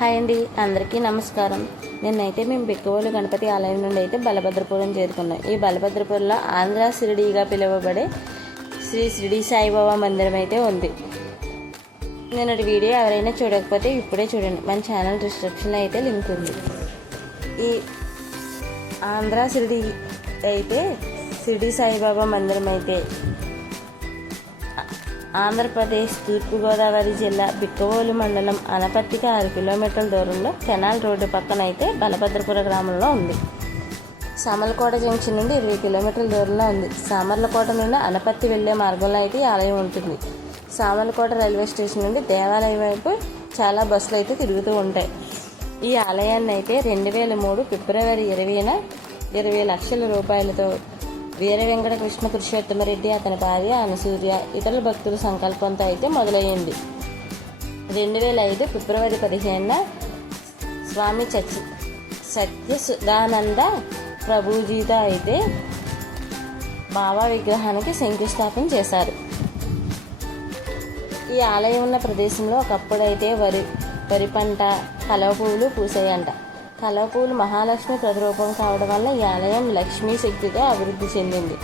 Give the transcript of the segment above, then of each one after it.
Hi అండి, అందరికీ నమస్కారం. నిన్నైతే మేము బిక్కవోలు గణపతి ఆలయం నుండి అయితే బలభద్రపురం చేరుకున్నాం. ఈ బలభద్రపురంలో ఆంధ్ర షిరిడీగా పిలువబడే శ్రీ షిరిడి సాయిబాబా మందిరం అయితే ఉంది. నిన్నటి వీడియో ఎవరైనా చూడకపోతే ఇప్పుడే చూడండి. మన ఛానల్ డిస్క్రిప్షన్లో అయితే లింక్ ఉంది. ఈ ఆంధ్ర షిరిడి అయితే షిరిడి సాయిబాబా మందిరం అయితే ఆంధ్రప్రదేశ్ తూర్పుగోదావరి జిల్లా బిక్కవోలు మండలం అనపర్తికి 6 కిలోమీటర్ల దూరంలో కెనాల్ రోడ్డు పక్కన అయితే బలభద్రపుర గ్రామంలో ఉంది. సామర్లకోట జంక్షన్ నుండి 20 కిలోమీటర్ల దూరంలో ఉంది. సామర్లకోట నుండి అనపర్తి వెళ్లే మార్గంలో అయితే ఈ ఆలయం ఉంటుంది. సామర్లకోట రైల్వే స్టేషన్ నుండి దేవాలయం వైపు చాలా బస్సులు అయితే తిరుగుతూ ఉంటాయి. ఈ ఆలయాన్ని అయితే 2003 ఫిబ్రవరి 20న 20 లక్షల రూపాయలతో వీర వెంకట కృష్ణ పురుషోత్తమరెడ్డి, అతని భార్య అనసూయ, ఇతరుల భక్తుల సంకల్పంతో అయితే మొదలయ్యింది. 2005 ఫిబ్రవరి 15న స్వామి సత్యసుధానంద ప్రభుజీతో అయితే బాబా విగ్రహానికి శంకుస్థాపన చేశారు. ఈ ఆలయం ఉన్న ప్రదేశంలో ఒకప్పుడైతే వరి పంట, కలవ పువ్వులు పూసాయంట. కలవ పువ్వులు మహాలక్ష్మి ప్రతిరూపం కావడం వల్ల ఈ ఆలయం లక్ష్మీ శక్తితో అభివృద్ధి చెందింది.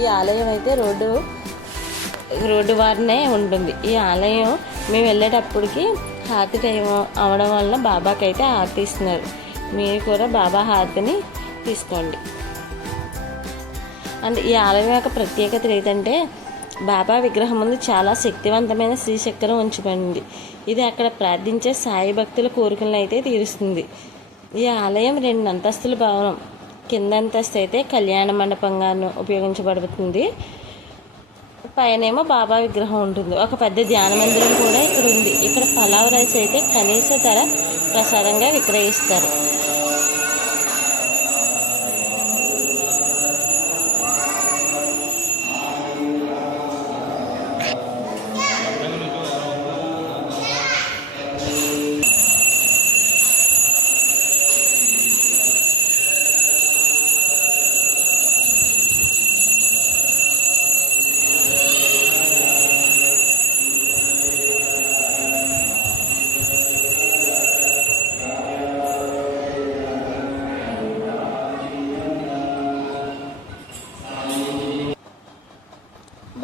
ఈ ఆలయం అయితే రోడ్డు వారినే ఉంటుంది. ఈ ఆలయం మేము వెళ్ళేటప్పటికి హారతి టైం అవడం వల్ల బాబాకి అయితే హారతి ఇస్తున్నారు. మీరు కూడా బాబా హారతిని తీసుకోండి. అండ్ ఈ ఆలయం యొక్క ప్రత్యేకత ఏంటంటే బాబా విగ్రహం ముందు చాలా శక్తివంతమైన శ్రీచక్రం ఉంచబడింది. ఇది అక్కడ ప్రార్థించే సాయి భక్తుల కోరికలను అయితే తీరుస్తుంది. ఈ ఆలయం 2 అంతస్తుల భవనం. కింద అంతస్తు అయితే కళ్యాణ మండపంగాను ఉపయోగించబడుతుంది. పైనేమో బాబా విగ్రహం ఉంటుంది. ఒక పెద్ద ధ్యాన మందిరం కూడా ఇక్కడ ఉంది. ఇక్కడ పలావ్ రైస్ అయితే కనీస ధర ప్రసాదంగా విక్రయిస్తారు.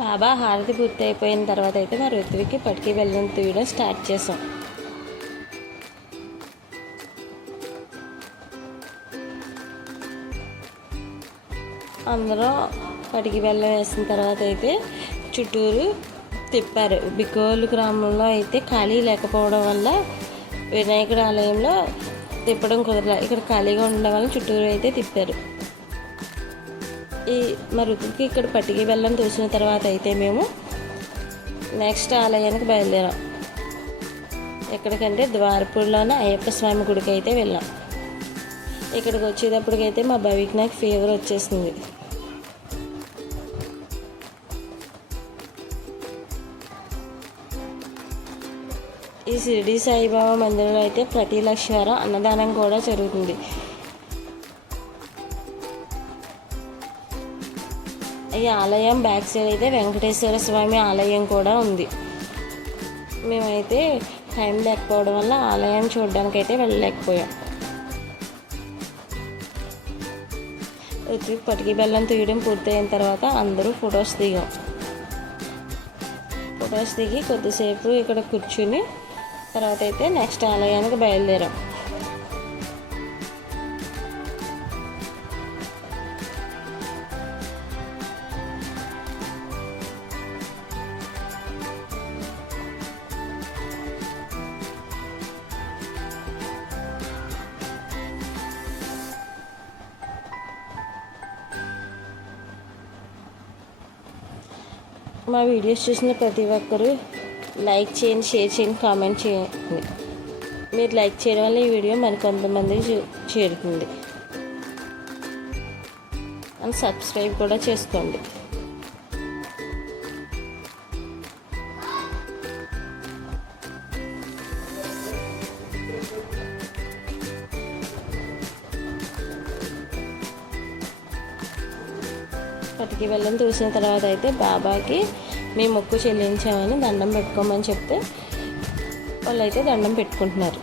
బాబా హారతి పూర్తి అయిపోయిన తర్వాత అయితే మా ఋత్వికి పట్టుకి బెల్లం తీయడం స్టార్ట్ చేసాం. అందరూ పటికి బెల్లం వేసిన తర్వాత అయితే చుట్టూరు తిప్పారు. బిక్కవోలు గ్రామంలో అయితే ఖాళీ లేకపోవడం వల్ల వినాయకుడి ఆలయంలో తిప్పడం కుదరలే. ఇక్కడ ఖాళీగా ఉండడం వల్ల చుట్టూరు అయితే తిప్పారు. మా ఋతుకి ఇక్కడ పట్టికి బెల్లం తోసిన తర్వాత అయితే మేము నెక్స్ట్ ఆలయానికి బయలుదేరాం. ఎక్కడికంటే ద్వారపూర్లోనే అయ్యప్ప స్వామి గుడికి అయితే వెళ్ళాం. ఇక్కడికి వచ్చేటప్పటికైతే మా భవికి నాకు ఫీవర్ వచ్చేసింది. ఈ షిరిడి సాయిబాబా మందిరంలో అయితే ప్రతి లక్షవారం అన్నదానం కూడా జరుగుతుంది. ఈ ఆలయం బ్యాక్ సైడ్ అయితే వెంకటేశ్వర స్వామి ఆలయం కూడా ఉంది. మేమైతే టైం లేకపోవడం వల్ల ఆలయం చూడడానికి అయితే వెళ్ళలేకపోయాం. పటికి బెల్లం తీయడం పూర్తయిన తర్వాత అందరూ ఫొటోస్ దిగి కొద్దిసేపు ఇక్కడ కూర్చుని తర్వాత అయితే నెక్స్ట్ ఆలయానికి బయలుదేరాం. మా వీడియోస్ చూసిన ప్రతి ఒక్కరూ లైక్ చేయండి, షేర్ చేయండి, కామెంట్ చేయండి. మీరు లైక్ చేయడం వల్ల ఈ వీడియో మరికొంతమందికి చేరుతుంది. అండ్ సబ్స్క్రైబ్ కూడా చేసుకోండి. పటికి బెల్లం చూసిన తర్వాత అయితే బాబాకి మీ మొక్కు చెల్లించామని దండం పెట్టుకోమని చెప్తే వాళ్ళైతే దండం పెట్టుకుంటున్నారు.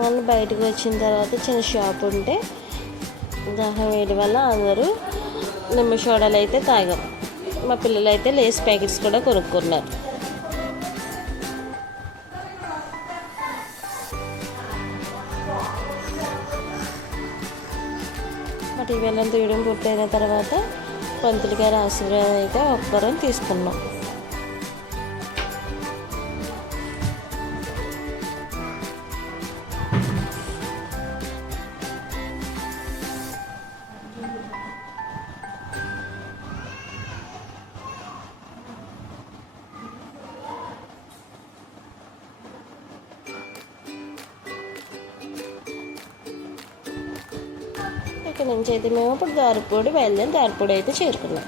వాళ్ళు బయటకు వచ్చిన తర్వాత చిన్న షాప్ ఉంటే దాహం వేయడం వల్ల అందరూ నిమ్మ సోడాలు అయితే తాగాం. మా పిల్లలు అయితే లేస్ ప్యాకెట్స్ కూడా కొనుక్కున్నారు. మా టీవీలో తీయడం పూర్తయిన తర్వాత పంతులు గారి ఆశీర్వాదం అయితే ఒక్కరం తీసుకున్నాం. ఇక్కడ నుంచి అయితే మేము ఇప్పుడు దారిపూడి బయలుదేరి దారిపూడి అయితే చేరుకున్నాం.